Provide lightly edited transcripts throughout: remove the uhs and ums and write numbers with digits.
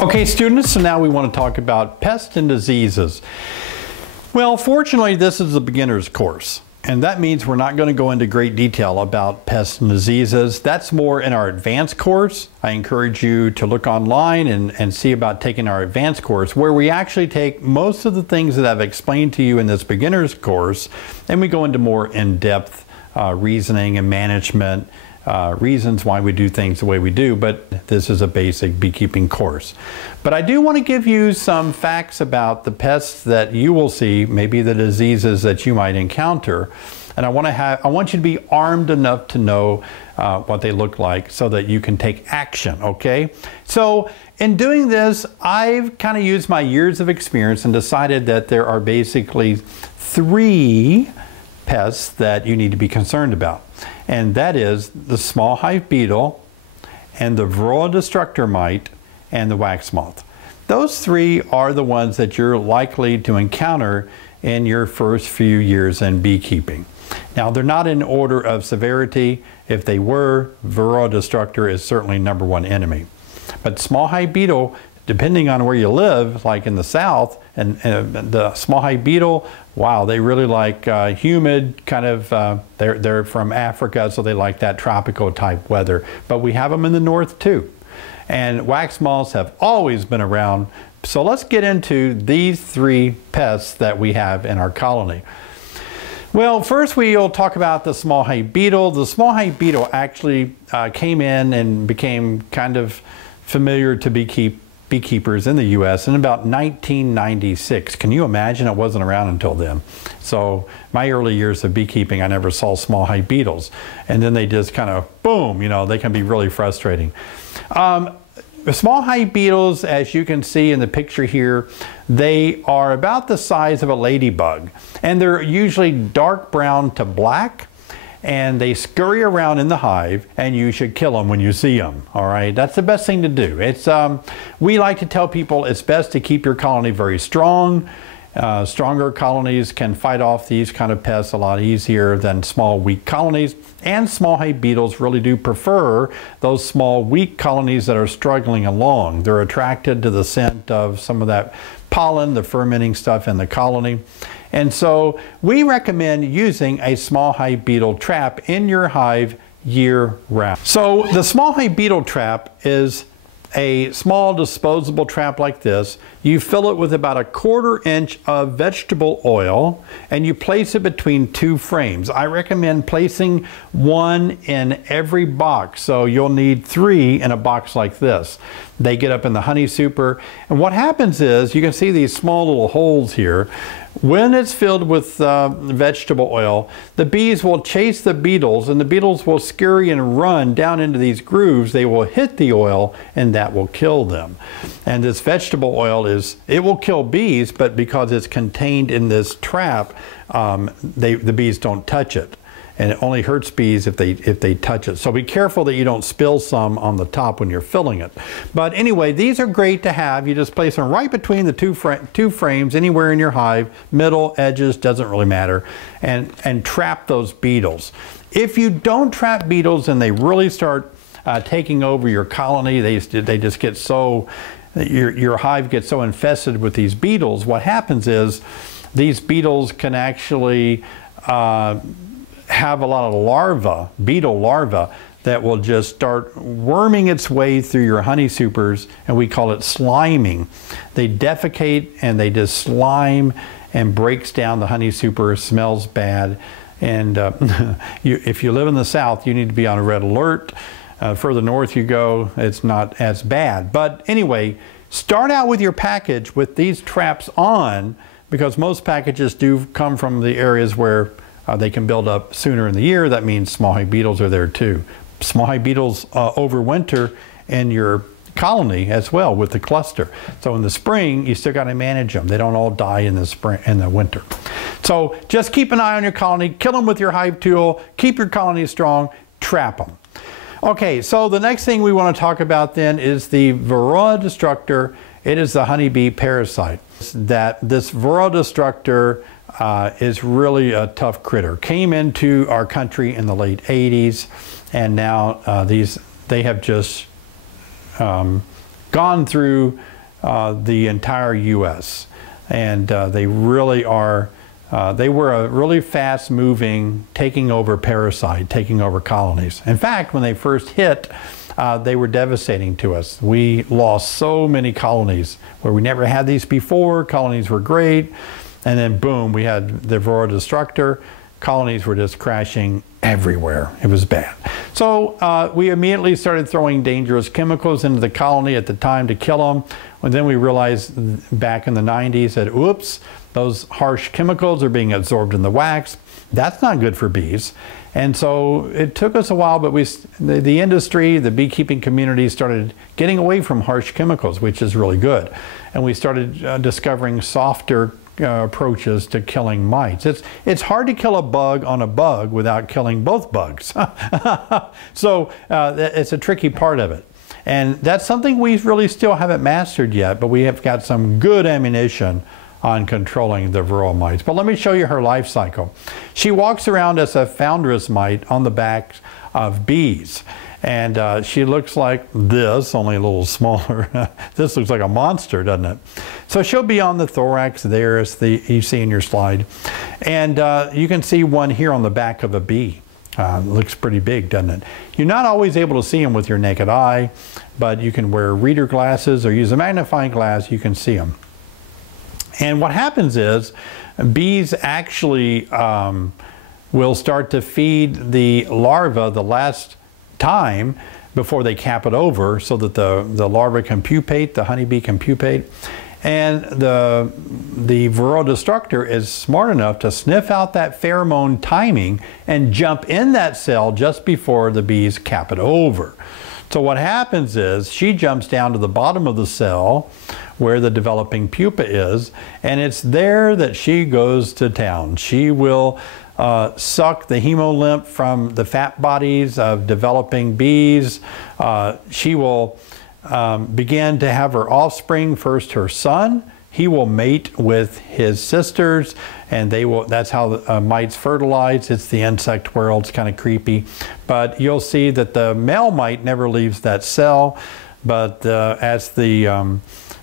Okay, students, so now we want to talk about pests and diseases. Well, fortunately, this is a beginner's course, and that means we're not going to go into great detail about pests and diseases. That's more in our advanced course. I encourage you to look online and see about taking our advanced course, where we actually take most of the things that I've explained to you in this beginner's course, and we go into more in-depth reasoning and management, reasons why we do things the way we do, but this is a basic beekeeping course. But I do want to give you some facts about the pests that you will see, maybe the diseases that you might encounter, and I want you to be armed enough to know what they look like so that you can take action, okay? So in doing this, I've kind of used my years of experience and decided that there are basically 3 pests that you need to be concerned about. And that is the small hive beetle and the Varroa destructor mite and the wax moth. Those 3 are the ones that you're likely to encounter in your first few years in beekeeping. Now, they're not in order of severity. If they were, Varroa destructor is certainly #1 enemy. But small hive beetle, depending on where you live, like in the south, and the small hive beetle, wow, they really like humid kind of, they're from Africa, so they like that tropical type weather. But we have them in the north too. And wax moths have always been around. So let's get into these 3 pests that we have in our colony. Well, first we'll talk about the small hive beetle. The small hive beetle actually came in and became kind of familiar to beekeepers in the U.S. in about 1996. Can you imagine? It wasn't around until then. So my early years of beekeeping, I never saw small hive beetles. And then they just kind of, boom, you know, they can be really frustrating. The small hive beetles, as you can see in the picture here, they are about the size of a ladybug. And they're usually dark brown to black. And they scurry around in the hive, and you should kill them when you see them. All right, that's the best thing to do. It's we like to tell people it's best to keep your colony very strong. Stronger colonies can fight off these kind of pests a lot easier than small, weak colonies. And small hive beetles really do prefer those small, weak colonies that are struggling along. They're attracted to the scent of some of that pollen, the fermenting stuff in the colony. And so we recommend using a small hive beetle trap in your hive year-round. So the small hive beetle trap is a small disposable trap like this. You fill it with about a 1/4 inch of vegetable oil, and you place it between 2 frames. I recommend placing 1 in every box, so you'll need 3 in a box like this. They get up in the honey super, and what happens is, you can see these small little holes here. When it's filled with vegetable oil, the bees will chase the beetles, and the beetles will scurry and run down into these grooves. They will hit the oil, and that will kill them. And this vegetable oil it will kill bees, but because it's contained in this trap, the bees don't touch it. And it only hurts bees if they touch it. So be careful that you don't spill some on the top when you're filling it. But anyway, these are great to have. You just place them right between the two frames, anywhere in your hive, middle, edges, doesn't really matter, and trap those beetles. If you don't trap beetles and they really start taking over your colony, they just get so, your hive gets so infested with these beetles, what happens is these beetles can actually have a lot of larvae, beetle larvae, that will just start worming its way through your honey supers, and we call it sliming. They defecate and they just slime and breaks down the honey super, smells bad. And if you live in the south, you need to be on a red alert. Further north you go, it's not as bad. But anyway, start out with your package with these traps on, because most packages do come from the areas where they can build up sooner in the year. That means small hive beetles are there too. Small hive beetles overwinter in your colony as well with the cluster. So in the spring, you still got to manage them. They don't all die in the spring, in the winter. So just keep an eye on your colony, kill them with your hive tool, keep your colony strong, trap them. Okay, so the next thing we want to talk about then is the Varroa destructor. It is the honeybee parasite. This Varroa destructor is really a tough critter. Came into our country in the late 80s, and now they have just gone through the entire U.S. And they really are, they were a really fast moving, taking over parasite, taking over colonies. In fact, when they first hit, they were devastating to us. We lost so many colonies where we never had these before. Colonies were great. And then boom, we had the Varroa destructor. Colonies were just crashing everywhere. It was bad. So we immediately started throwing dangerous chemicals into the colony at the time to kill them. And then we realized back in the 90s that, oops, those harsh chemicals are being absorbed in the wax. That's not good for bees. And so it took us a while, but the industry, the beekeeping community started getting away from harsh chemicals, which is really good. And we started discovering softer approaches to killing mites. It's hard to kill a bug on a bug without killing both bugs. So it's a tricky part of it. And that's something we really still haven't mastered yet, but we have got some good ammunition on controlling the Varroa mites. But let me show you her life cycle. She walks around as a foundress mite on the back of bees. And she looks like this, only a little smaller. This looks like a monster, doesn't it? So she'll be on the thorax there, as you see in your slide. And you can see one here on the back of a bee. Looks pretty big, doesn't it? You're not always able to see them with your naked eye, but you can wear reader glasses or use a magnifying glass, you can see them. And what happens is bees actually will start to feed the larva the last time before they cap it over so that the larva can pupate, the honeybee can pupate. And the Varroa destructor is smart enough to sniff out that pheromone timing and jump in that cell just before the bees cap it over. So what happens is she jumps down to the bottom of the cell where the developing pupa is, and it's there that she goes to town. She will suck the hemolymph from the fat bodies of developing bees. She will begin to have her offspring, first her son. He will mate with his sisters, and that's how mites fertilize. It's the insect world, it's kind of creepy. But you'll see that the male mite never leaves that cell, but as the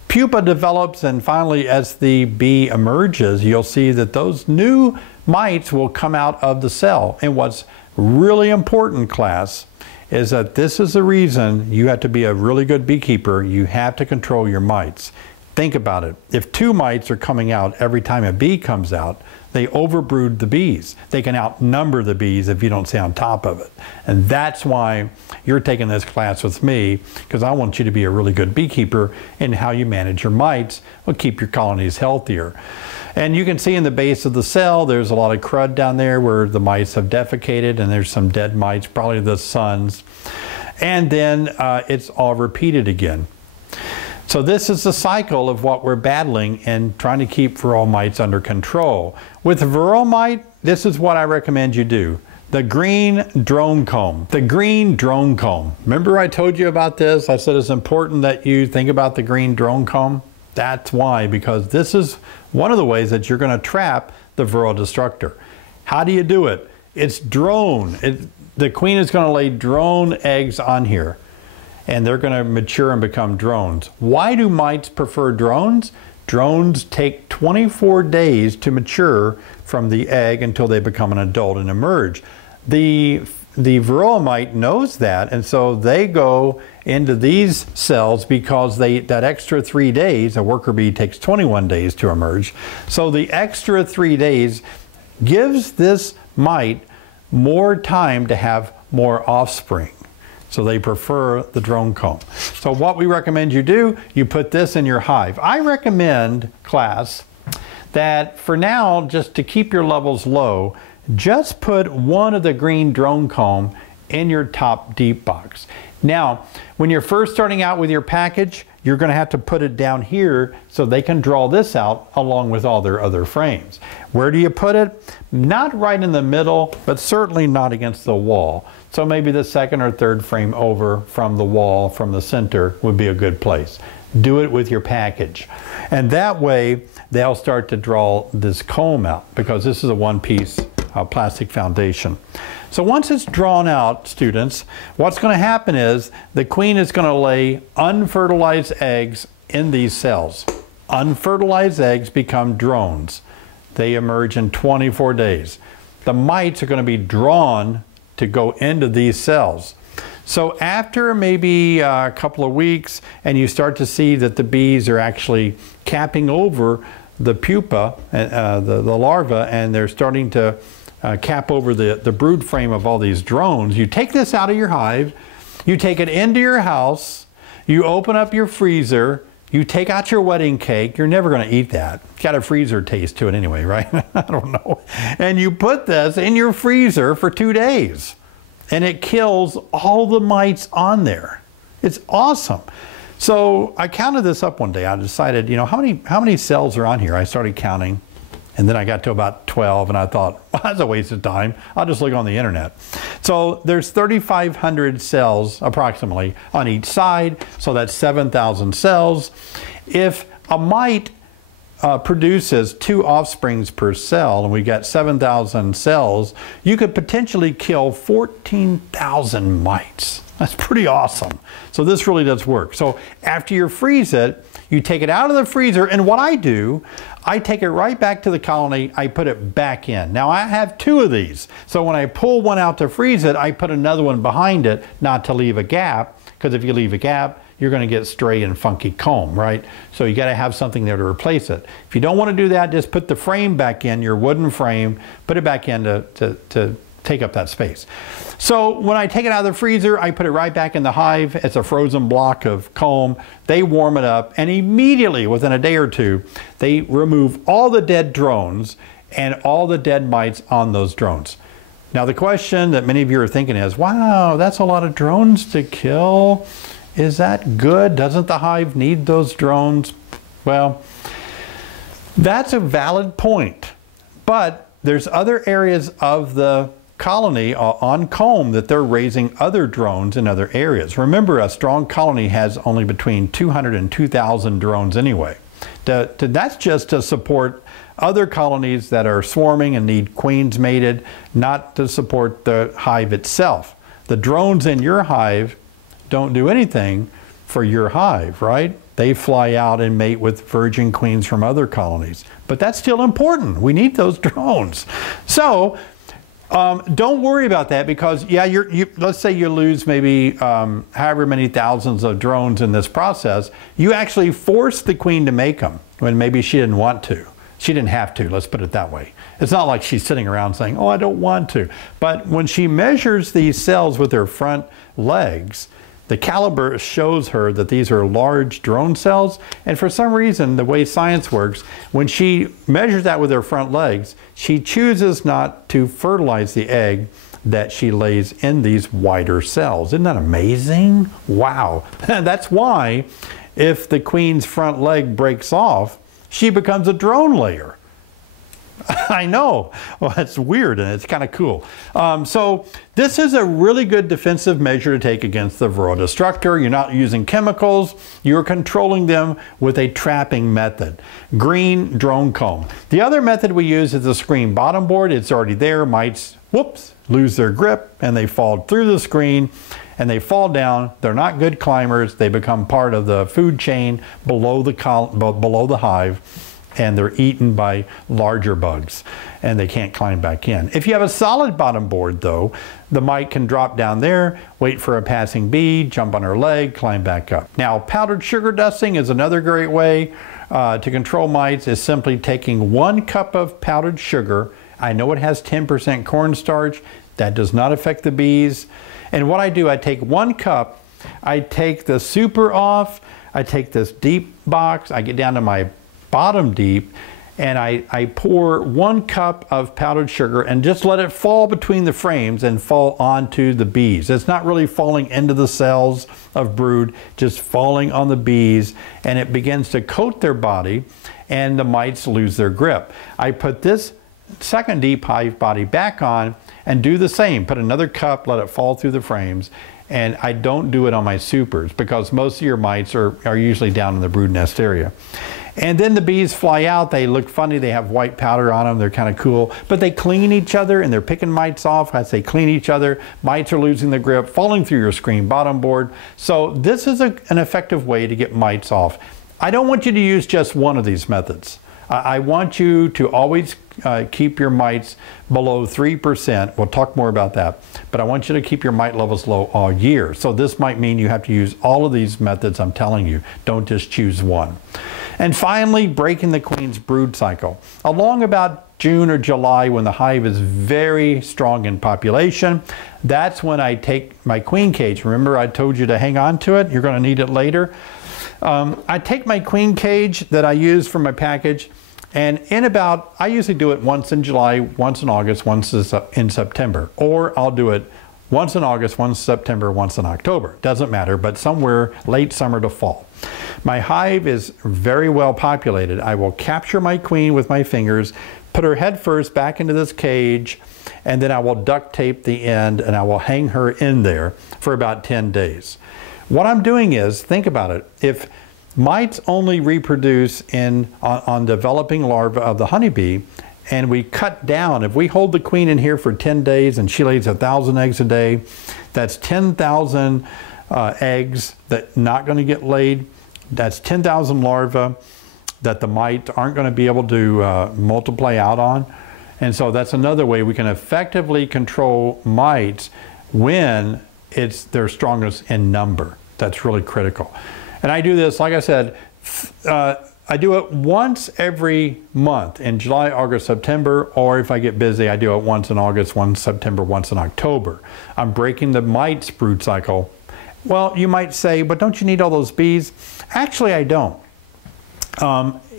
pupa develops and finally as the bee emerges, you'll see that those new mites will come out of the cell. And what's really important, class, is that this is the reason you have to be a really good beekeeper. You have to control your mites. Think about it. If 2 mites are coming out every time a bee comes out, they overbrood the bees. They can outnumber the bees if you don't stay on top of it. And that's why you're taking this class with me, because I want you to be a really good beekeeper in how you manage your mites will keep your colonies healthier. And you can see in the base of the cell, there's a lot of crud down there where the mites have defecated, and there's some dead mites, probably the sons. And then it's all repeated again. So this is the cycle of what we're battling and trying to keep Varroa mites under control. With Varroa mite, this is what I recommend you do. The green drone comb. The green drone comb. Remember I told you about this? I said it's important that you think about the green drone comb. That's why, because this is one of the ways that you're going to trap the Varroa destructor. How do you do it? It's drone. The queen is going to lay drone eggs on here, and they're going to mature and become drones. Why do mites prefer drones? Drones take 24 days to mature from the egg until they become an adult and emerge. The Varroa mite knows that, and so they go into these cells because that extra 3 days, a worker bee takes 21 days to emerge. So the extra 3 days gives this mite more time to have more offspring. So they prefer the drone comb. So what we recommend you do, you put this in your hive. I recommend, class, that for now, just to keep your levels low, just put one of the green drone comb in your top deep box. Now, when you're first starting out with your package, you're going to have to put it down here so they can draw this out along with all their other frames. Where do you put it? Not right in the middle, but certainly not against the wall. So maybe the second or third frame over from the wall, from the center, would be a good place. Do it with your package. And that way, they'll start to draw this comb out, because this is a one-piece plastic foundation. So once it's drawn out, students, what's going to happen is the queen is going to lay unfertilized eggs in these cells. Unfertilized eggs become drones. They emerge in 24 days. The mites are going to be drawn to go into these cells. So after maybe a couple of weeks and you start to see that the bees are actually capping over the pupa, the larva, and they're starting to cap over the brood frame of all these drones, you take this out of your hive, you take it into your house, you open up your freezer, you take out your wedding cake. You're never going to eat that. It's got a freezer taste to it anyway, right? I don't know. And you put this in your freezer for 2 days. And it kills all the mites on there. It's awesome. So I counted this up one day. I decided, you know, how many cells are on here? I started counting, and then I got to about 12, and I thought, well, that's a waste of time. I'll just look on the internet. So there's 3,500 cells approximately on each side, so that's 7,000 cells. If a mite produces 2 offsprings per cell, and we got 7,000 cells, you could potentially kill 14,000 mites. That's pretty awesome. So this really does work. So after you freeze it, you take it out of the freezer, and what I do, I take it right back to the colony, I put it back in. Now I have 2 of these, so when I pull one out to freeze it, I put another one behind it, not to leave a gap, because if you leave a gap, you're going to get stray and funky comb, right? So you got to have something there to replace it. If you don't want to do that, just put the frame back in, your wooden frame, put it back in to take up that space. So when I take it out of the freezer, I put it right back in the hive. It's a frozen block of comb. They warm it up, and immediately, within a day or 2, they remove all the dead drones and all the dead mites on those drones. Now the question that many of you are thinking is, wow, that's a lot of drones to kill. Is that good? Doesn't the hive need those drones? Well, that's a valid point, but there's other areas of the colony on comb that they're raising other drones in other areas. Remember, a strong colony has only between 200 and 2,000 drones anyway. That's just to support other colonies that are swarming and need queens mated, not to support the hive itself. The drones in your hive don't do anything for your hive, right? They fly out and mate with virgin queens from other colonies. But that's still important. We need those drones. So don't worry about that, because yeah, let's say you lose maybe however many thousands of drones in this process. You actually force the queen to make them when maybe she didn't want to. She didn't have to, let's put it that way. It's not like she's sitting around saying, oh, I don't want to. But when she measures these cells with her front legs, the caliber shows her that these are large drone cells, and for some reason, the way science works, when she measures that with her front legs, she chooses not to fertilize the egg that she lays in these wider cells. Isn't that amazing? Wow. That's why if the queen's front leg breaks off, she becomes a drone layer. I know. Well, that's weird, and it's kind of cool. So this is a really good defensive measure to take against the Varroa destructor. You're not using chemicals. You're controlling them with a trapping method. Green drone comb. The other method we use is the screen bottom board. It's already there. Mites, whoops, lose their grip, and they fall through the screen, and they fall down. They're not good climbers. They become part of the food chain below the hive, and they're eaten by larger bugs, and they can't climb back in. If you have a solid bottom board though, the mite can drop down there, wait for a passing bee, jump on her leg, climb back up. Now, powdered sugar dusting is another great way to control mites. Is simply taking 1 cup of powdered sugar. I know it has 10% cornstarch. That does not affect the bees. And what I do, I take 1 cup, I take the super off, I take this deep box, I get down to my bottom deep, and I pour 1 cup of powdered sugar and just let it fall between the frames and fall onto the bees. It's not really falling into the cells of brood, just falling on the bees, and it begins to coat their body, and the mites lose their grip. I put this second deep hive body back on and do the same. Put another cup, let it fall through the frames, and I don't do it on my supers because most of your mites are usually down in the brood nest area. And then the bees fly out. They look funny. They have white powder on them. They're kind of cool. But they clean each other, and they're picking mites off as they clean each other. Mites are losing the grip, falling through your screen bottom board. So this is an effective way to get mites off. I don't want you to use just one of these methods. I want you to always keep your mites below 3%. We'll talk more about that. But I want you to keep your mite levels low all year. So this might mean you have to use all of these methods I'm telling you. Don't just choose one. And finally, breaking the queen's brood cycle. Along about June or July, when the hive is very strong in population, that's when I take my queen cage. Remember, I told you to hang on to it. You're going to need it later. I take my queen cage that I use for my package, and I usually do it once in July, once in August, once in September. Or I'll do it once in August, once in September, once in October. Doesn't matter, but somewhere late summer to fall. My hive is very well populated. I will capture my queen with my fingers, put her head first back into this cage, and then I will duct tape the end and I will hang her in there for about 10 days. What I'm doing is, think about it, if mites only reproduce on developing larvae of the honeybee, and we cut down, if we hold the queen in here for 10 days and she lays 1,000 eggs a day, that's 10,000 eggs that not going to get laid. That's 10,000 larvae that the mites aren't going to be able to multiply out on. And so that's another way we can effectively control mites when it's their strongest in number. That's really critical. And I do this, like I said, I do it once every month in July, August, September, or if I get busy, I do it once in August, once in September, once in October. I'm breaking the mites brood cycle. Well, you might say, but don't you need all those bees? Actually, I don't.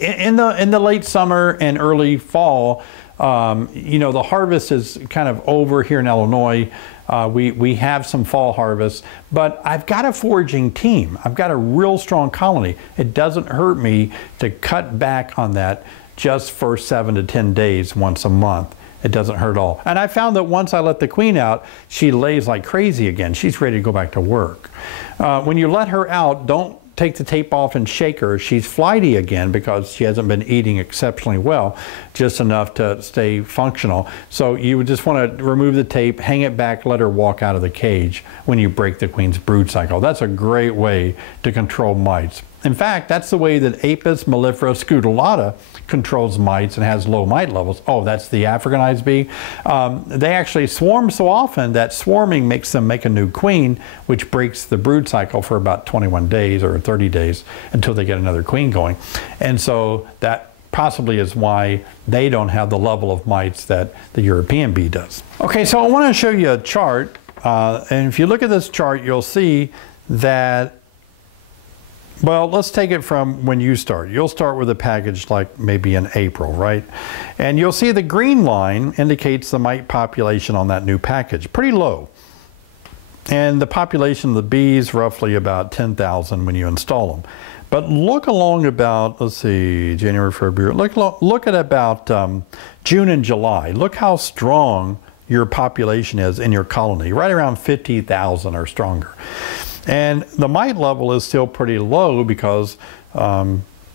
In the late summer and early fall, you know, the harvest is kind of over here in Illinois. We have some fall harvests, but I've got a foraging team. I've got a real strong colony. It doesn't hurt me to cut back on that just for 7 to 10 days once a month. It doesn't hurt at all. And I found that once I let the queen out, she lays like crazy again. She's ready to go back to work. When you let her out, don't take the tape off and shake her. She's flighty again because she hasn't been eating exceptionally well, just enough to stay functional. So you would just want to remove the tape, hang it back, let her walk out of the cage when you break the queen's brood cycle. That's a great way to control mites. In fact, that's the way that Apis mellifera scutellata controls mites and has low mite levels. Oh, that's the Africanized bee. They actually swarm so often that swarming makes them make a new queen, which breaks the brood cycle for about 21 days or 30 days until they get another queen going. And so that possibly is why they don't have the level of mites that the European bee does. Okay, so I want to show you a chart. And if you look at this chart, you'll see that, well, let's take it from when you start. You'll start with a package like maybe in April, right? And you'll see the green line indicates the mite population on that new package, pretty low. And the population of the bees, roughly about 10,000 when you install them. But look along about, let's see, January, February, look at about June and July. Look how strong your population is in your colony, right around 50,000 or stronger. And the mite level is still pretty low because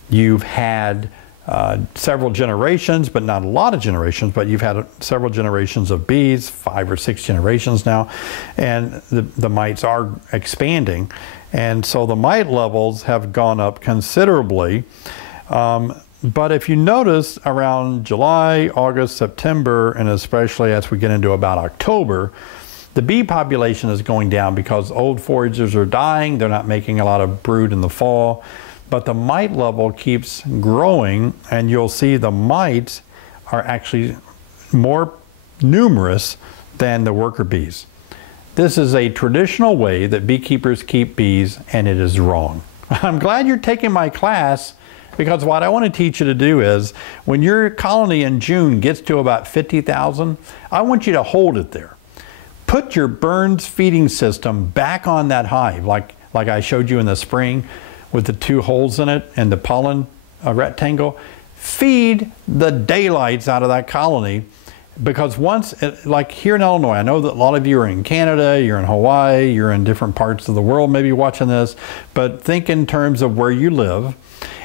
you've had several generations, but not a lot of generations, but you've had several generations of bees, 5 or 6 generations now, and the mites are expanding. And so the mite levels have gone up considerably. But if you notice around July, August, September, and especially as we get into about October, the bee population is going down because old foragers are dying. They're not making a lot of brood in the fall. But the mite level keeps growing, and you'll see the mites are actually more numerous than the worker bees. This is a traditional way that beekeepers keep bees, and it is wrong. I'm glad you're taking my class, because what I want to teach you to do is, when your colony in June gets to about 50,000, I want you to hold it there. Put your Burns feeding system back on that hive, like I showed you in the spring with the 2 holes in it and the pollen rectangle. Feed the daylights out of that colony, because once, like here in Illinois, I know that a lot of you are in Canada, you're in Hawaii, you're in different parts of the world maybe watching this, but think in terms of where you live.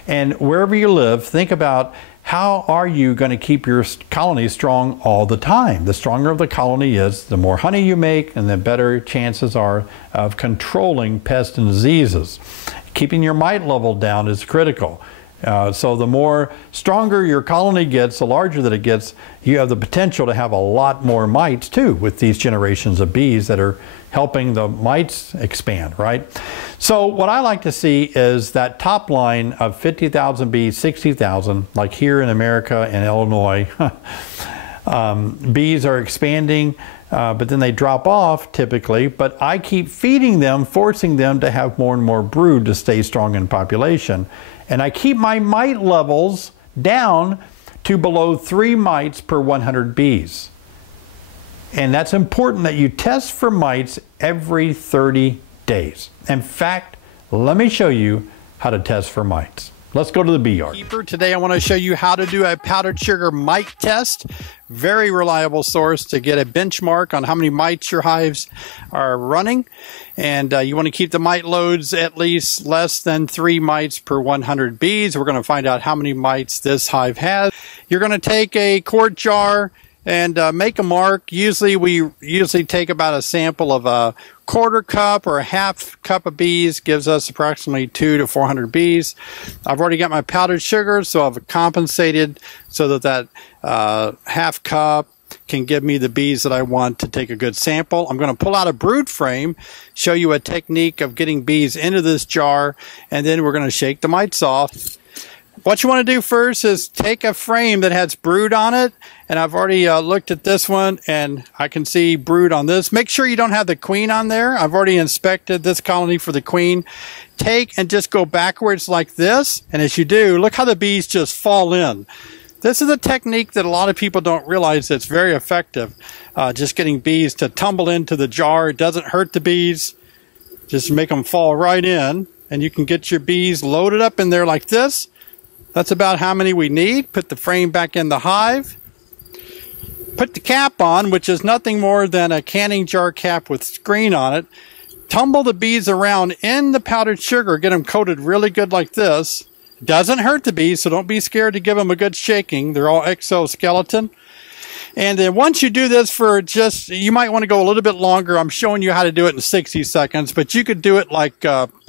And wherever you live, think about how are you going to keep your colony strong all the time. The stronger the colony is, the more honey you make, and the better chances are of controlling pests and diseases. Keeping your mite level down is critical. So the more stronger your colony gets, the larger that it gets, you have the potential to have a lot more mites too with these generations of bees that are helping the mites expand, right? So what I like to see is that top line of 50,000 bees, 60,000, like here in America and Illinois. Bees are expanding, but then they drop off typically, but I keep feeding them, forcing them to have more and more brood to stay strong in population. And I keep my mite levels down to below 3 mites per 100 bees. And that's important that you test for mites every 30 days. In fact, let me show you how to test for mites. Let's go to the bee yard. Today I want to show you how to do a powdered sugar mite test. Very reliable source to get a benchmark on how many mites your hives are running. And you want to keep the mite loads at least less than 3 mites per 100 bees. We're going to find out how many mites this hive has. You're going to take a quart jar and make a mark. We usually take about a sample of a quarter cup or a half cup of bees, gives us approximately 200 to 400 bees. I've already got my powdered sugar, so I've compensated so that half cup can give me the bees that I want to take a good sample. I'm going to pull out a brood frame, show you a technique of getting bees into this jar, and then we're going to shake the mites off. What you want to do first is take a frame that has brood on it, and I've already looked at this one and I can see brood on this. Make sure you don't have the queen on there. I've already inspected this colony for the queen. Take and just go backwards like this, and as you do, look how the bees just fall in. This is a technique that a lot of people don't realize that's very effective. Just getting bees to tumble into the jar. It doesn't hurt the bees. Just make them fall right in, and you can get your bees loaded up in there like this. That's about how many we need. Put the frame back in the hive. Put the cap on, which is nothing more than a canning jar cap with screen on it. Tumble the bees around in the powdered sugar. Get them coated really good like this. Doesn't hurt the bees, so don't be scared to give them a good shaking. They're all exoskeleton. And then once you do this for you might want to go a little bit longer. I'm showing you how to do it in 60 seconds, but you could do it like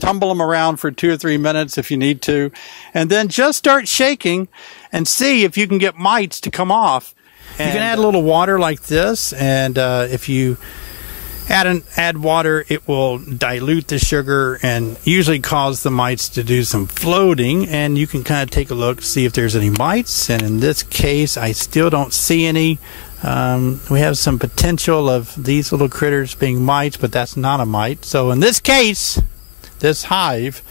tumble them around for 2 or 3 minutes if you need to. And then just start shaking and see if you can get mites to come off. And you can add a little water like this, and if you add water, it will dilute the sugar and usually cause the mites to do some floating, and you can kind of take a look, see if there's any mites. And in this case, I still don't see any. We have some potential of these little critters being mites, but that's not a mite. So in this case, this hive,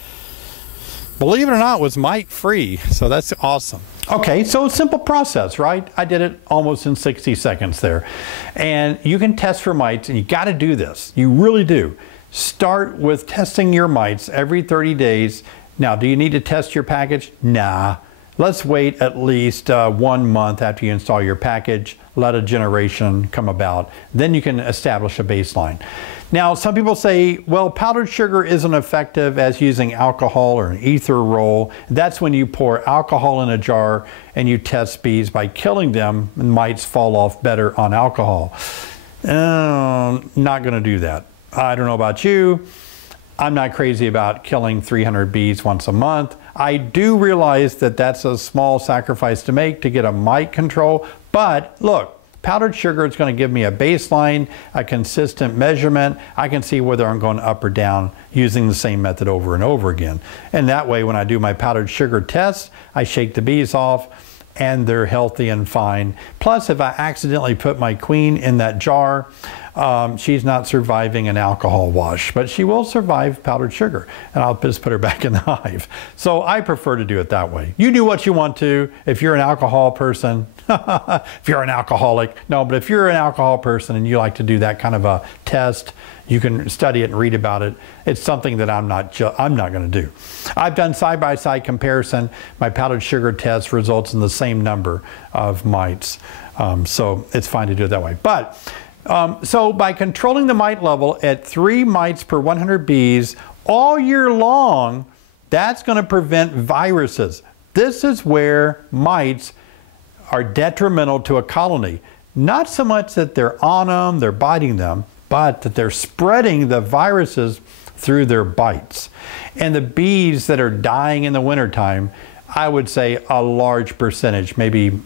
believe it or not, was mite free. So that's awesome. Okay, so simple process, right? I did it almost in 60 seconds there. And you can test for mites, and you got to do this. You really do. Start with testing your mites every 30 days. Now, do you need to test your package? Nah. Let's wait at least 1 month after you install your package. Let a generation come about. Then you can establish a baseline. Now, some people say, well, powdered sugar isn't effective as using alcohol or an ether roll. That's when you pour alcohol in a jar and you test bees by killing them, and mites fall off better on alcohol. Not going to do that. I don't know about you. I'm not crazy about killing 300 bees once a month. I do realize that that's a small sacrifice to make to get a mite control, but look, powdered sugar is going to give me a baseline, a consistent measurement. I can see whether I'm going up or down using the same method over and over again. And that way, when I do my powdered sugar test, I shake the bees off and they're healthy and fine. Plus, if I accidentally put my queen in that jar, she's not surviving an alcohol wash, but she will survive powdered sugar, and I'll just put her back in the hive. So I prefer to do it that way. You do what you want to. If you're an alcohol person, if you're an alcoholic, no, but if you're an alcohol person and you like to do that kind of a test, you can study it and read about it. It's something that I'm not going to do. I've done side-by-side comparison. My powdered sugar test results in the same number of mites. So it's fine to do it that way. But so by controlling the mite level at 3 mites per 100 bees all year long, That's going to prevent viruses. This is where mites are detrimental to a colony. Not so much that they're on them, they're biting them, but that they're spreading the viruses through their bites. And the bees that are dying in the wintertime, I would say a large percentage, maybe,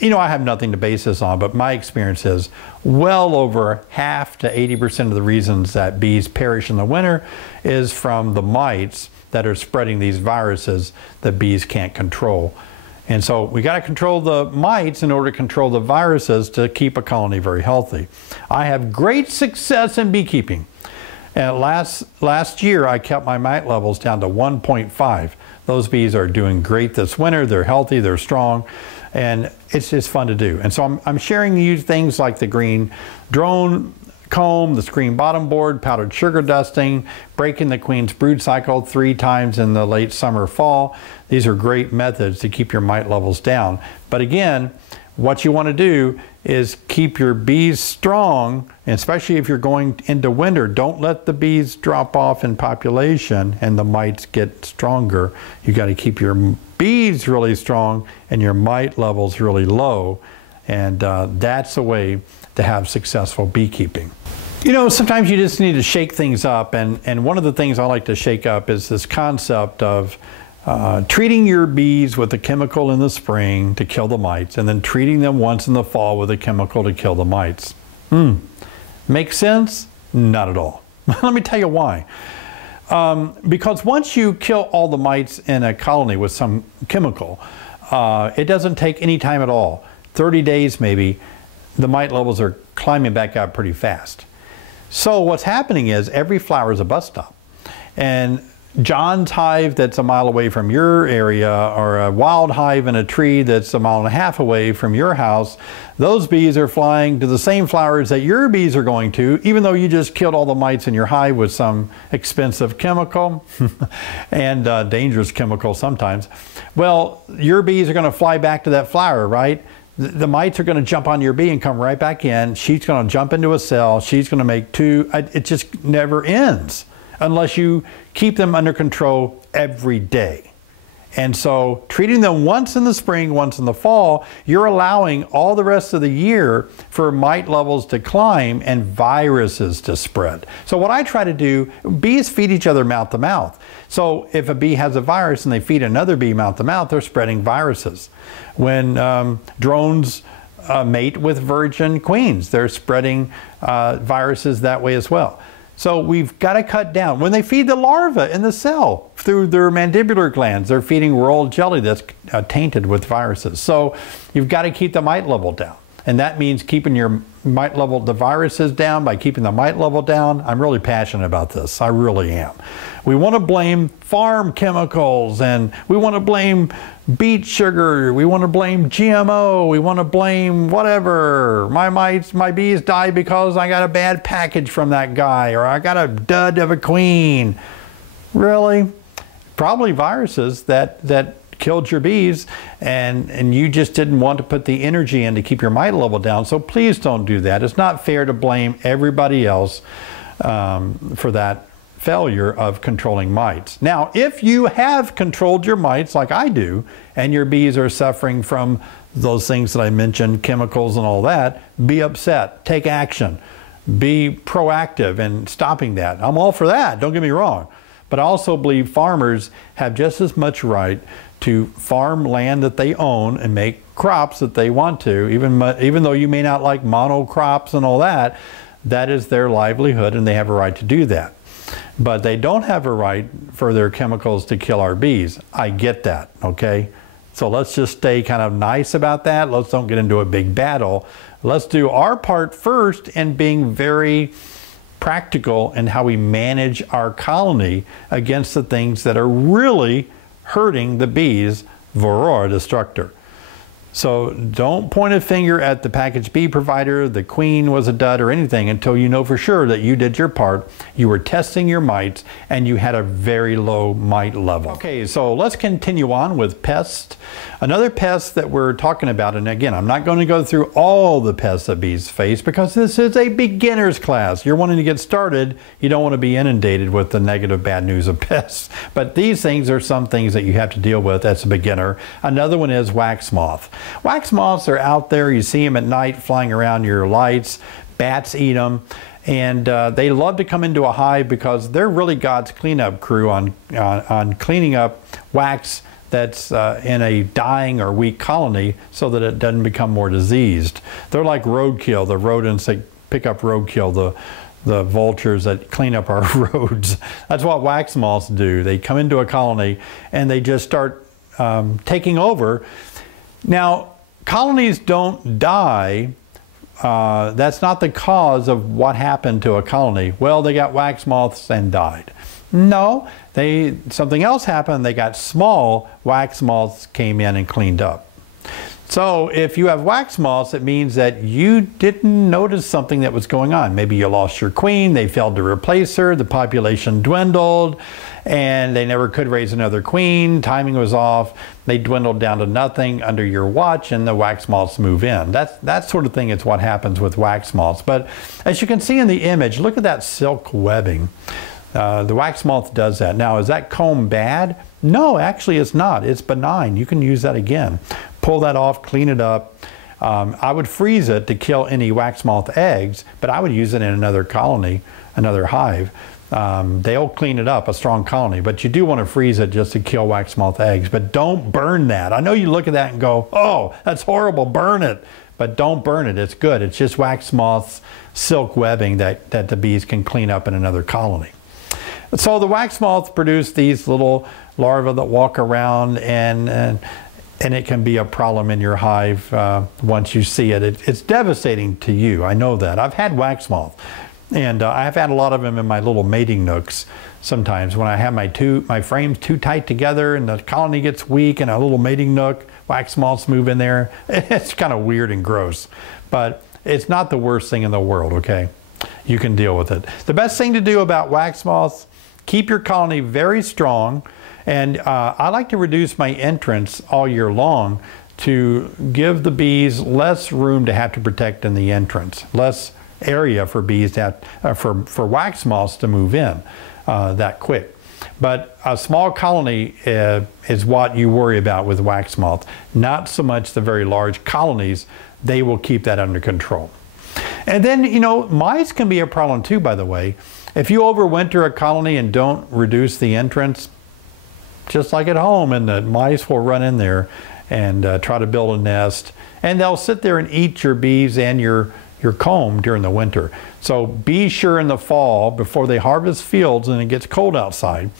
you know, I have nothing to base this on, but my experience is well over half to 80% of the reasons that bees perish in the winter is from the mites that are spreading these viruses that bees can't control. And so we got to control the mites in order to control the viruses to keep a colony very healthy. I have great success in beekeeping. And last year I kept my mite levels down to 1.5. Those bees are doing great this winter. They're healthy, they're strong, and it's just fun to do. And so I'm sharing you things like the green drone comb, the screen bottom board, powdered sugar dusting, breaking the queen's brood cycle 3 times in the late summer, fall. These are great methods to keep your mite levels down. But again, what you want to do is keep your bees strong, and especially if you're going into winter, don't let the bees drop off in population and the mites get stronger. You got to keep your bees really strong and your mite levels really low. And that's the way to have successful beekeeping. You know, sometimes you just need to shake things up, and one of the things I like to shake up is this concept of treating your bees with a chemical in the spring to kill the mites, and then treating them once in the fall with a chemical to kill the mites. Makes sense? Not at all. Let me tell you why. Because once you kill all the mites in a colony with some chemical, it doesn't take any time at all. 30 days maybe, the mite levels are climbing back up pretty fast. So what's happening is every flower is a bus stop. And John's hive that's a mile away from your area, or a wild hive in a tree that's a mile and a half away from your house, those bees are flying to the same flowers that your bees are going to, even though you just killed all the mites in your hive with some expensive chemical and dangerous chemical sometimes. Well, your bees are going to fly back to that flower, right? The mites are going to jump on your bee and come right back in. She's going to jump into a cell. She's going to make 2. It just never ends unless you keep them under control every day. And so treating them once in the spring, once in the fall, you're allowing all the rest of the year for mite levels to climb and viruses to spread. So what I try to do, bees feed each other mouth to mouth. So if a bee has a virus and they feed another bee mouth to mouth, they're spreading viruses. When drones mate with virgin queens, they're spreading viruses that way as well. So we've got to cut down. When they feed the larva in the cell through their mandibular glands, they're feeding royal jelly that's tainted with viruses. So you've got to keep the mite level down. And that means keeping your mite level, the viruses down by keeping the mite level down. I'm really passionate about this. I really am. We want to blame farm chemicals, and we want to blame beet sugar. We want to blame GMO. We want to blame whatever. My bees died because I got a bad package from that guy, or I got a dud of a queen. Really? Probably viruses that killed your bees, and you just didn't want to put the energy in to keep your mite level down. So please don't do that. It's not fair to blame everybody else for that failure of controlling mites. Now, if you have controlled your mites like I do, and your bees are suffering from those things that I mentioned, chemicals and all that, be upset, take action, be proactive in stopping that. I'm all for that, don't get me wrong. But I also believe farmers have just as much right to farm land that they own and make crops that they want to, even though you may not like monocrops and all that. That is their livelihood, and they have a right to do that. But they don't have a right for their chemicals to kill our bees. I get that, okay? So let's just stay kind of nice about that. Let's don't get into a big battle. Let's do our part first in being very practical in how we manage our colony against the things that are really hurting the bees, Varroa destructor. So don't point a finger at the package B provider, the queen was a dud or anything until you know for sure that you did your part, you were testing your mites, and you had a very low mite level. Okay, so let's continue on with pests. Another pest that we're talking about, and again, I'm not going to go through all the pests that bees face because this is a beginner's class. You're wanting to get started, you don't want to be inundated with the negative bad news of pests. But these things are some things that you have to deal with as a beginner. Another one is wax moth. Wax moths are out there, you see them at night flying around your lights, bats eat them, and they love to come into a hive because they're really God's cleanup crew on cleaning up wax that's in a dying or weak colony so that it doesn't become more diseased. They're like roadkill, the rodents that pick up roadkill, the vultures that clean up our roads. That's what wax moths do. They come into a colony and they just start taking over. Now, colonies don't die. That's not the cause of what happened to a colony. Well, they got wax moths and died. No, something else happened. They got small. Wax moths came in and cleaned up. So if you have wax moths, it means that you didn't notice something that was going on. Maybe you lost your queen, they failed to replace her, the population dwindled, and they never could raise another queen, timing was off, they dwindled down to nothing under your watch, and the wax moths move in. That sort of thing is what happens with wax moths. But as you can see in the image, look at that silk webbing. The wax moth does that. Now, is that comb bad? No, actually it's not. It's benign. You can use that again. Pull that off, clean it up. I would freeze it to kill any wax moth eggs, but I would use it in another colony, another hive. They'll clean it up, a strong colony, but you do want to freeze it just to kill wax moth eggs. But don't burn that. I know you look at that and go, oh, that's horrible, burn it. But don't burn it, it's good. It's just wax moth's silk webbing that the bees can clean up in another colony. So the wax moths produce these little larvae that walk around, and it can be a problem in your hive once you see it. It's devastating to you, I know that. I've had wax moth, and I've had a lot of them in my little mating nooks sometimes. When I have my frames too tight together and the colony gets weak in a little mating nook, wax moths move in there. It's kind of weird and gross, but it's not the worst thing in the world, okay? You can deal with it. The best thing to do about wax moths, keep your colony very strong, and I like to reduce my entrance all year long to give the bees less room to have to protect in the entrance, less area for bees to have, for wax moths to move in that quick. But a small colony is what you worry about with wax moth, not so much the very large colonies. They will keep that under control. And then, you know, mice can be a problem too, by the way. If you overwinter a colony and don't reduce the entrance, just like at home, and the mice will run in there and try to build a nest, and they'll sit there and eat your bees and your comb during the winter. So be sure in the fall, before they harvest fields and it gets cold outside,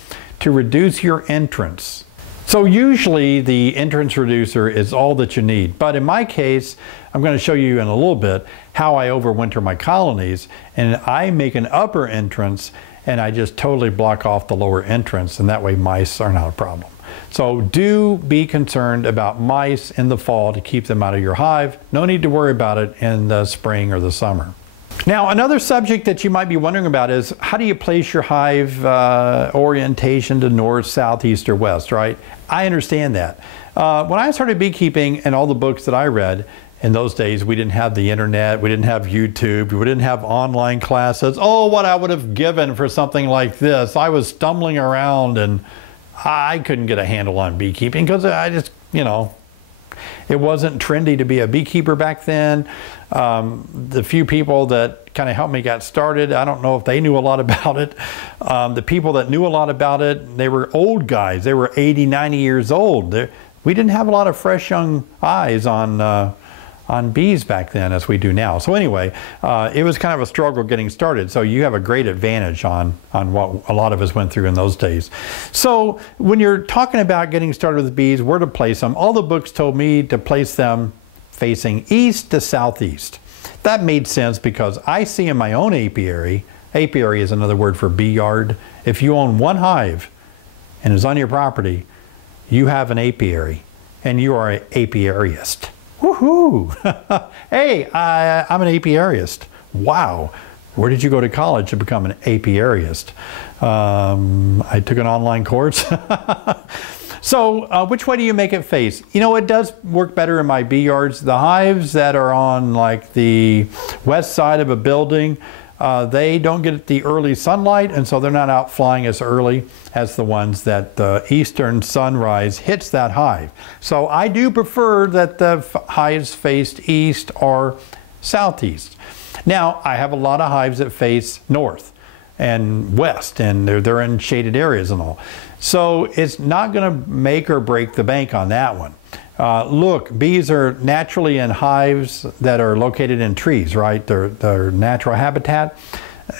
to reduce your entrance. So usually the entrance reducer is all that you need. But in my case, I'm going to show you in a little bit how I overwinter my colonies. And I make an upper entrance and I just totally block off the lower entrance, and that way mice are not a problem. So do be concerned about mice in the fall to keep them out of your hive. No need to worry about it in the spring or the summer. Now, another subject that you might be wondering about is how do you place your hive orientation to north, south, east, or west, right? I understand that. When I started beekeeping and all the books that I read, in those days we didn't have the internet, we didn't have YouTube, we didn't have online classes. Oh, what I would have given for something like this. I was stumbling around and I couldn't get a handle on beekeeping because I just, you know, it wasn't trendy to be a beekeeper back then. The few people that kind of helped me got started, I don't know if they knew a lot about it. The people that knew a lot about it, they were old guys. They were 80, 90 years old. We didn't have a lot of fresh young eyes on bees back then as we do now. So anyway, it was kind of a struggle getting started. So you have a great advantage on what a lot of us went through in those days. So when you're talking about getting started with bees, where to place them, all the books told me to place them facing east to southeast. That made sense because I see in my own apiary, apiary is another word for bee yard. If you own one hive and it's on your property, you have an apiary and you are an apiarist. Woohoo! Hey, I'm an apiarist. Wow. Where did you go to college to become an apiarist? I took an online course. So which way do you make it face? You know, it does work better in my bee yards. The hives that are on like the west side of a building, they don't get the early sunlight, and so they're not out flying as early as the ones that the eastern sunrise hits that hive. So I do prefer that the hives faced east or southeast. Now, I have a lot of hives that face north and west, and they're in shaded areas and all. So it's not going to make or break the bank on that one. Look, bees are naturally in hives that are located in trees, right? Their natural habitat.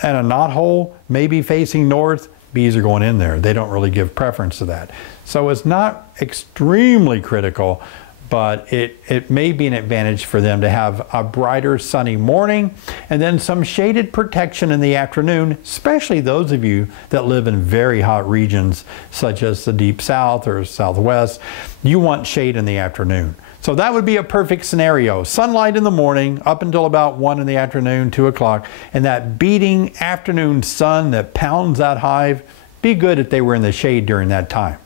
And a knothole may be facing north, bees are going in there. They don't really give preference to that. So it's not extremely critical, but it may be an advantage for them to have a brighter sunny morning and then some shaded protection in the afternoon, especially those of you that live in very hot regions such as the deep south or southwest. You want shade in the afternoon. So that would be a perfect scenario. Sunlight in the morning up until about 1 in the afternoon, 2 o'clock, and that beating afternoon sun that pounds that hive. Be good if they were in the shade during that time.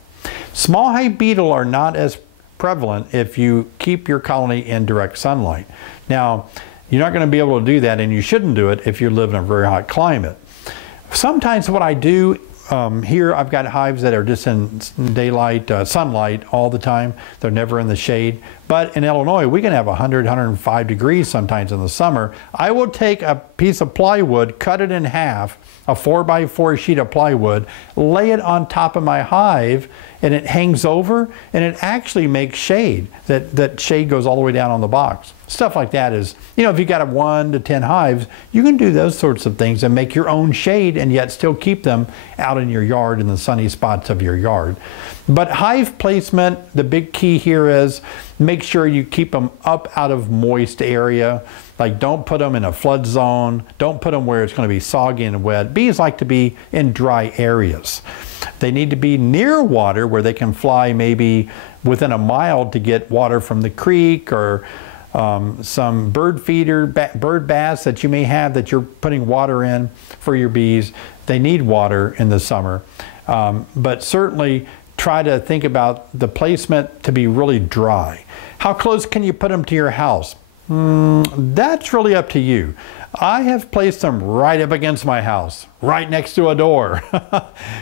Small hive beetle are not as prevalent if you keep your colony in direct sunlight. Now, you're not going to be able to do that, and you shouldn't do it if you live in a very hot climate. Sometimes what I do here, I've got hives that are just in daylight, sunlight all the time. They're never in the shade. But in Illinois, we can have 100, 105 degrees sometimes in the summer. I will take a piece of plywood, cut it in half, a 4x4 sheet of plywood, lay it on top of my hive, and it hangs over, and it actually makes shade. That shade goes all the way down on the box. Stuff like that is, you know, if you got 1 to 10 hives, you can do those sorts of things and make your own shade and yet still keep them out in your yard in the sunny spots of your yard. But hive placement, the big key here is make sure you keep them up out of moist area. Like, don't put them in a flood zone. Don't put them where it's going to be soggy and wet. Bees like to be in dry areas. They need to be near water where they can fly maybe within a mile to get water from the creek or some bird feeder, bird baths that you may have that you're putting water in for your bees. They need water in the summer. But certainly try to think about the placement to be really dry. How close can you put them to your house? That's really up to you. I have placed them right up against my house, right next to a door.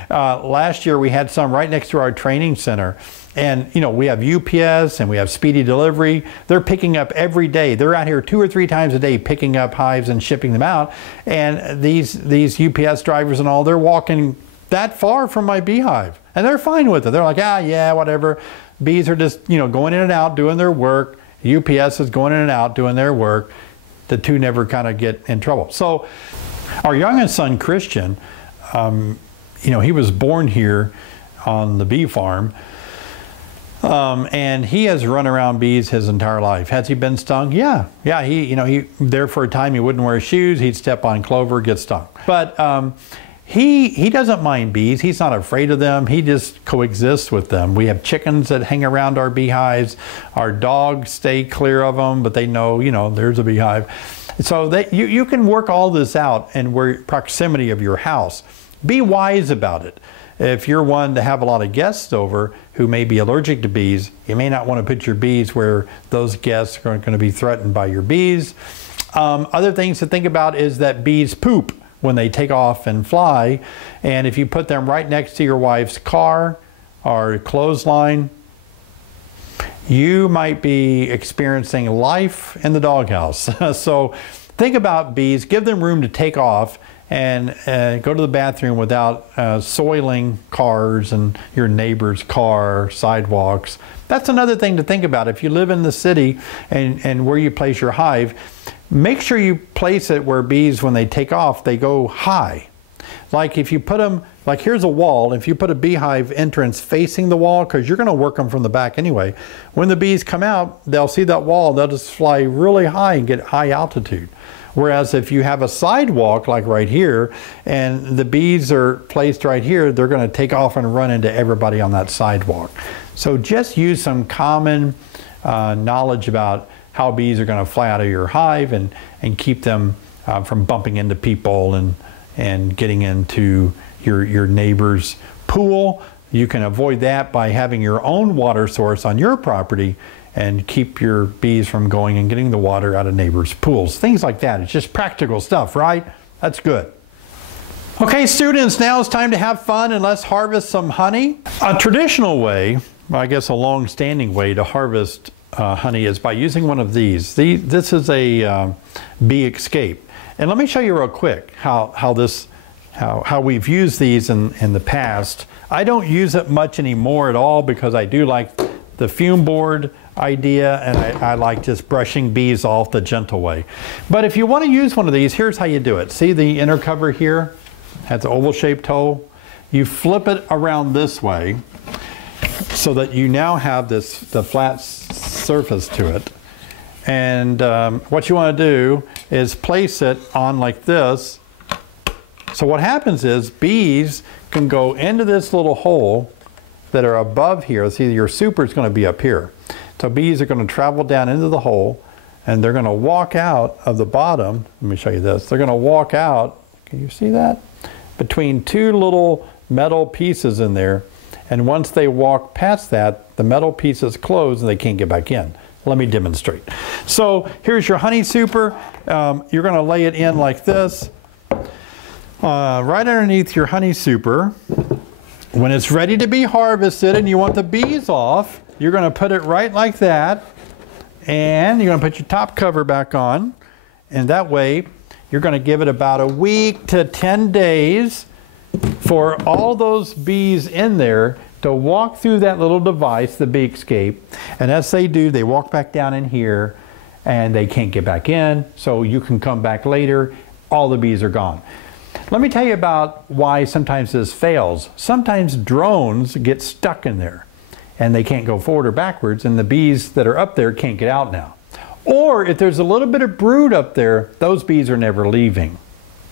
Last year we had some right next to our training center. And you know, we have UPS and we have speedy delivery. They're picking up every day. They're out here 2 or 3 times a day picking up hives and shipping them out. And these UPS drivers and all, they're walking that far from my beehive. And they're fine with it. They're like, ah, yeah, whatever. Bees are just, you know, going in and out, doing their work. UPS is going in and out, doing their work. The two never kind of get in trouble. So our youngest son, Christian, you know, he was born here on the bee farm. And he has run around bees his entire life. Has he been stung? Yeah. Yeah, he there for a time he wouldn't wear shoes. He'd step on clover, get stung. But he doesn't mind bees. He's not afraid of them. He just coexists with them. We have chickens that hang around our beehives. Our dogs stay clear of them, but they know, you know, there's a beehive. So you can work all this out in proximity of your house. Be wise about it. If you're one to have a lot of guests over who may be allergic to bees, you may not want to put your bees where those guests are going to be threatened by your bees. Other things to think about is that bees poop when they take off and fly. And if you put them right next to your wife's car or clothesline, you might be experiencing life in the doghouse. So think about bees, give them room to take off and go to the bathroom without soiling cars and your neighbor's car, sidewalks. That's another thing to think about. If you live in the city and where you place your hive, make sure you place it where bees, when they take off, they go high. Like if you put them, like here's a wall, if you put a beehive entrance facing the wall, because you're going to work them from the back anyway, when the bees come out, they'll see that wall, they'll just fly really high and get high altitude. Whereas if you have a sidewalk like right here and the bees are placed right here, they're going to take off and run into everybody on that sidewalk. So just use some common knowledge about how bees are going to fly out of your hive and keep them from bumping into people and getting into your neighbor's pool. You can avoid that by having your own water source on your property and keep your bees from going and getting the water out of neighbors' pools. Things like that. It's just practical stuff, right? That's good. Okay, students, now it's time to have fun and let's harvest some honey. A traditional way, I guess a long-standing way to harvest honey is by using one of these. This is a bee escape. And let me show you real quick how we've used these in the past. I don't use it much anymore at all because I do like the fume board idea, and I like just brushing bees off the gentle way. But if you want to use one of these, here's how you do it. See the inner cover here? Has an oval shaped hole. You flip it around this way so that you now have the flat surface to it. And what you want to do is place it on like this. So what happens is bees can go into this little hole that are above here. See, your super is going to be up here. So bees are going to travel down into the hole and they're going to walk out of the bottom. Let me show you this. They're going to walk out, can you see that? Between two little metal pieces in there. And once they walk past that, the metal pieces close and they can't get back in. Let me demonstrate. So here's your honey super. You're going to lay it in like this. Right underneath your honey super. When it's ready to be harvested and you want the bees off, you're going to put it right like that. And you're going to put your top cover back on. And that way, you're going to give it about a week to 10 days for all those bees in there to walk through that little device, the bee escape. And as they do, they walk back down in here and they can't get back in. So you can come back later, all the bees are gone. Let me tell you about why sometimes this fails. Sometimes drones get stuck in there and they can't go forward or backwards, and the bees that are up there can't get out now. Or if there's a little bit of brood up there, those bees are never leaving.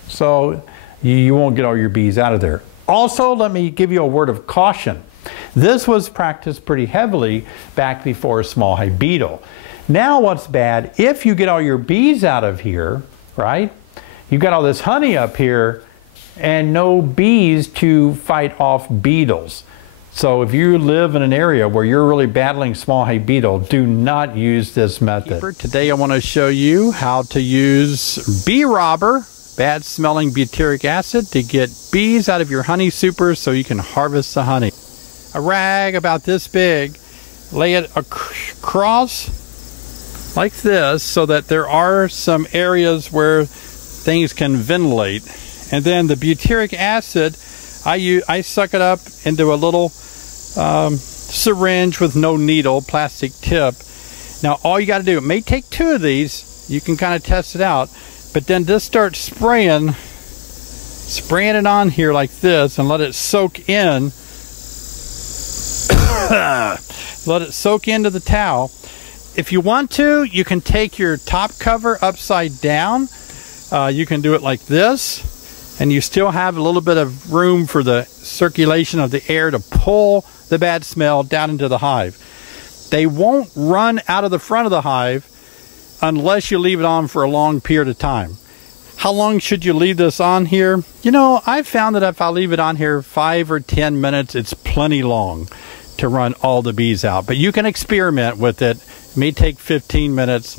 So you won't get all your bees out of there. Also, let me give you a word of caution. This was practiced pretty heavily back before small hive beetle. Now what's bad, if you get all your bees out of here, right? You've got all this honey up here and no bees to fight off beetles. So if you live in an area where you're really battling small hive beetle, do not use this method. Today I want to show you how to use bee robber, bad smelling butyric acid, to get bees out of your honey super so you can harvest the honey. A rag about this big, lay it across like this so that there are some areas where things can ventilate. And then the butyric acid, I suck it up into a little syringe with no needle, plastic tip. Now all you got to do, it may take 2 of these, you can kind of test it out, but then just start spraying it on here like this and let it soak in. Let it soak into the towel. If you want to, you can take your top cover upside down. You can do it like this, and you still have a little bit of room for the circulation of the air to pull the bad smell down into the hive. They won't run out of the front of the hive unless you leave it on for a long period of time. How long should you leave this on here? You know, I've found that if I leave it on here 5 or 10 minutes, it's plenty long to run all the bees out. But you can experiment with it. It may take 15 minutes,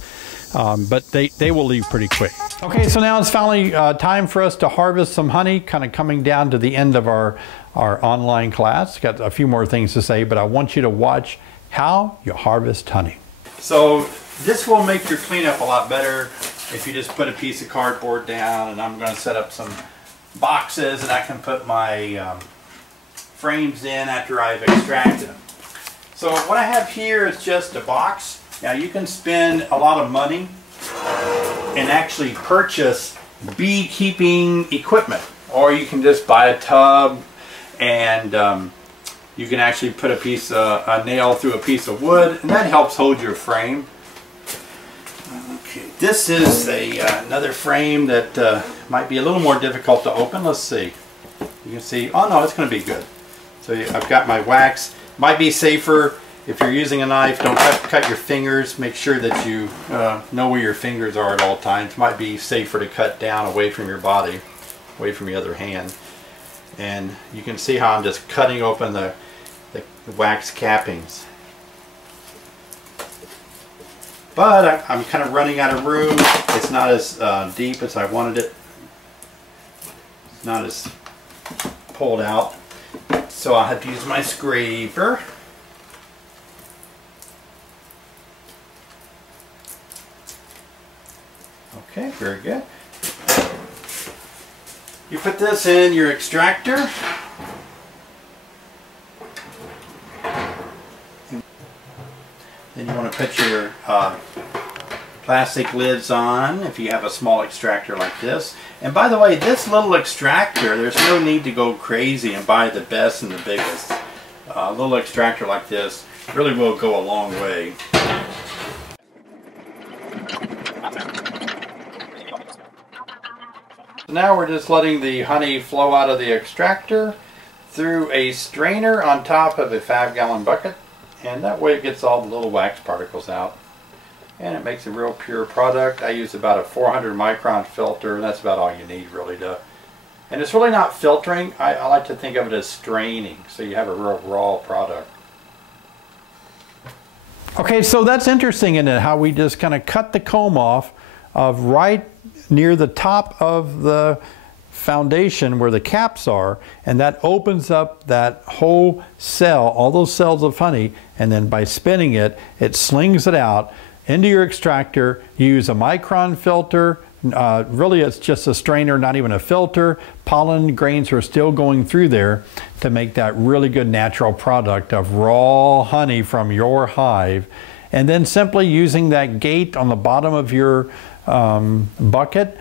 but they will leave pretty quick. Okay, so now it's finally time for us to harvest some honey, kind of coming down to the end of our online class. Got a few more things to say, but I want you to watch how you harvest honey. So this will make your cleanup a lot better if you just put a piece of cardboard down, and I'm going to set up some boxes and I can put my frames in after I've extracted them. So what I have here is just a box. Now you can spend a lot of money and actually purchase beekeeping equipment, or you can just buy a tub and you can actually put a nail through a piece of wood, and that helps hold your frame. Okay, this is another frame that might be a little more difficult to open. Let's see. You can see, oh no, it's going to be good. So I've got my wax. Might be safer If you're using a knife, don't cut your fingers. Make sure that you know where your fingers are at all times. Might be safer to cut down away from your body, away from your other hand. And you can see how I'm just cutting open the wax cappings. But I'm kind of running out of room. It's not as deep as I wanted it. It's not as pulled out. So I'll have to use my scraper. Okay, very good. You put this in your extractor. Then you want to put your plastic lids on if you have a small extractor like this. And by the way, this little extractor, there's no need to go crazy and buy the best and the biggest. A little extractor like this really will go a long way. So now we're just letting the honey flow out of the extractor through a strainer on top of a 5-gallon bucket. And that way it gets all the little wax particles out. And it makes a real pure product. I use about a 400 micron filter, and that's about all you need really to. And it's really not filtering. I like to think of it as straining, so you have a real raw product. Okay, so that's interesting, isn't it? How we just kind of cut the comb off of right near the top of the foundation where the caps are, and that opens up that whole cell, all those cells of honey, and then by spinning it, it slings it out into your extractor. You use a micron filter. Really it's just a strainer, not even a filter. Pollen grains are still going through there to make that really good natural product of raw honey from your hive. And then simply using that gate on the bottom of your bucket,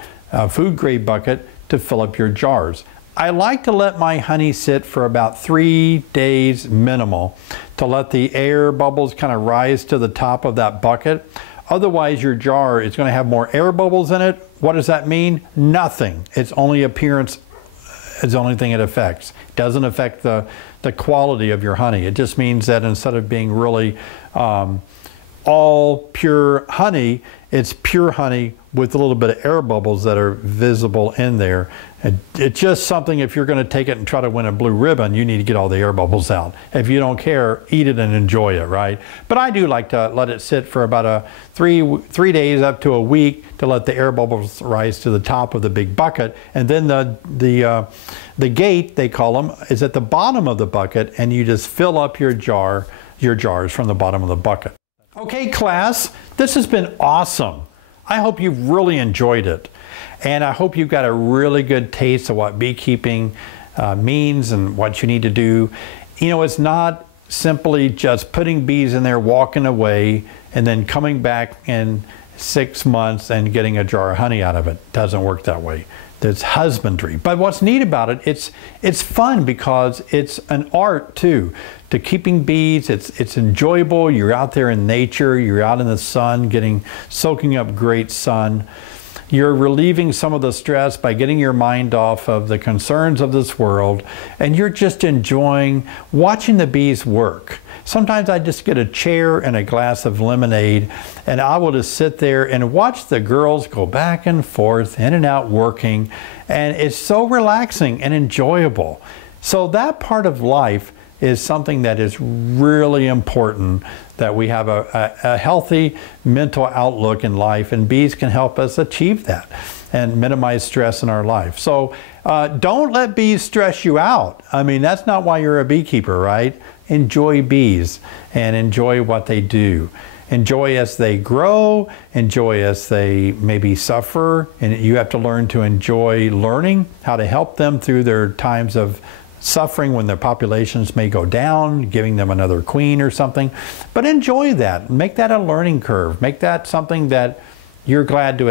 food grade bucket, to fill up your jars. I like to let my honey sit for about 3 days minimal to let the air bubbles kind of rise to the top of that bucket. Otherwise your jar is going to have more air bubbles in it. What does that mean? Nothing. It's only appearance is the only thing it affects. It doesn't affect the quality of your honey. It just means that instead of being really all pure honey, it's pure honey with a little bit of air bubbles that are visible in there. It's just something, if you're going to take it and try to win a blue ribbon, you need to get all the air bubbles out. If you don't care, eat it and enjoy it, right? But I do like to let it sit for about three days up to a week to let the air bubbles rise to the top of the big bucket. And then the gate, they call them, is at the bottom of the bucket, and you just fill up your jars from the bottom of the bucket. Okay, class, this has been awesome. I hope you've really enjoyed it. And I hope you've got a really good taste of what beekeeping means and what you need to do. You know, it's not simply just putting bees in there, walking away, and then coming back in 6 months and getting a jar of honey out of it. It doesn't work that way. There's husbandry. But what's neat about it, it's fun because it's an art too. To keeping bees, it's enjoyable. You're out there in nature, you're out in the sun, soaking up great sun. You're relieving some of the stress by getting your mind off of the concerns of this world, and you're just enjoying watching the bees work. Sometimes I just get a chair and a glass of lemonade, and I will just sit there and watch the girls go back and forth, in and out working, and it's so relaxing and enjoyable. So that part of life is something that is really important, that we have a healthy mental outlook in life, and bees can help us achieve that and minimize stress in our life. So don't let bees stress you out. I mean, that's not why you're a beekeeper, right? Enjoy bees and enjoy what they do. Enjoy as they grow, enjoy as they maybe suffer, and you have to learn to enjoy learning how to help them through their times of suffering when their populations may go down, giving them another queen or something. But enjoy that. Make that a learning curve. Make that something that you're glad to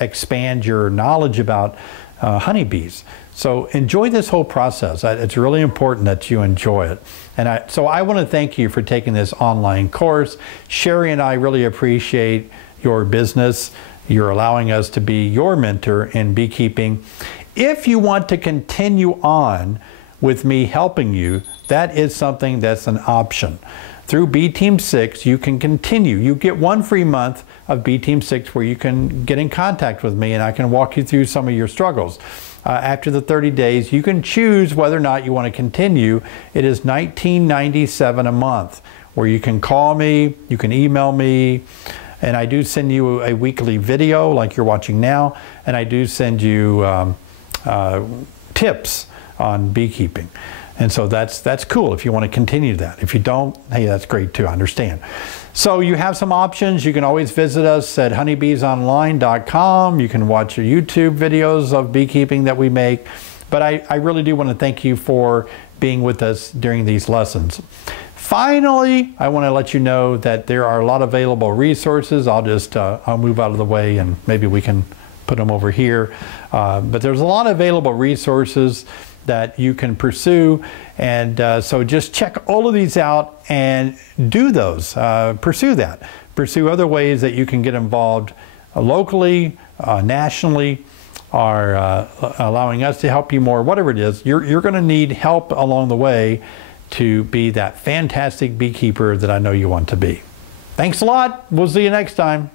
expand your knowledge about honeybees. So enjoy this whole process. It's really important that you enjoy it. And so I want to thank you for taking this online course. Sherry and I really appreciate your business. You're allowing us to be your mentor in beekeeping. If you want to continue on with me helping you, that is something that's an option. through Bee Team 6, you can continue. You get one free month of Bee Team 6 where you can get in contact with me and I can walk you through some of your struggles. After the 30 days, you can choose whether or not you want to continue. It is $19.97 a month, where you can call me, you can email me, and I do send you a weekly video like you're watching now, and I do send you tips on beekeeping. And so that's cool if you want to continue that. If you don't, hey, that's great too, I understand. So you have some options. You can always visit us at honeybeesonline.com. You can watch your YouTube videos of beekeeping that we make. But I really do want to thank you for being with us during these lessons. Finally, I want to let you know that there are a lot of available resources. I'll move out of the way and maybe we can put them over here. But there's a lot of available resources that you can pursue, and so just check all of these out and do those. Pursue that. Pursue other ways that you can get involved locally, nationally, or allowing us to help you more, whatever it is. You're going to need help along the way to be that fantastic beekeeper that I know you want to be. Thanks a lot. We'll see you next time.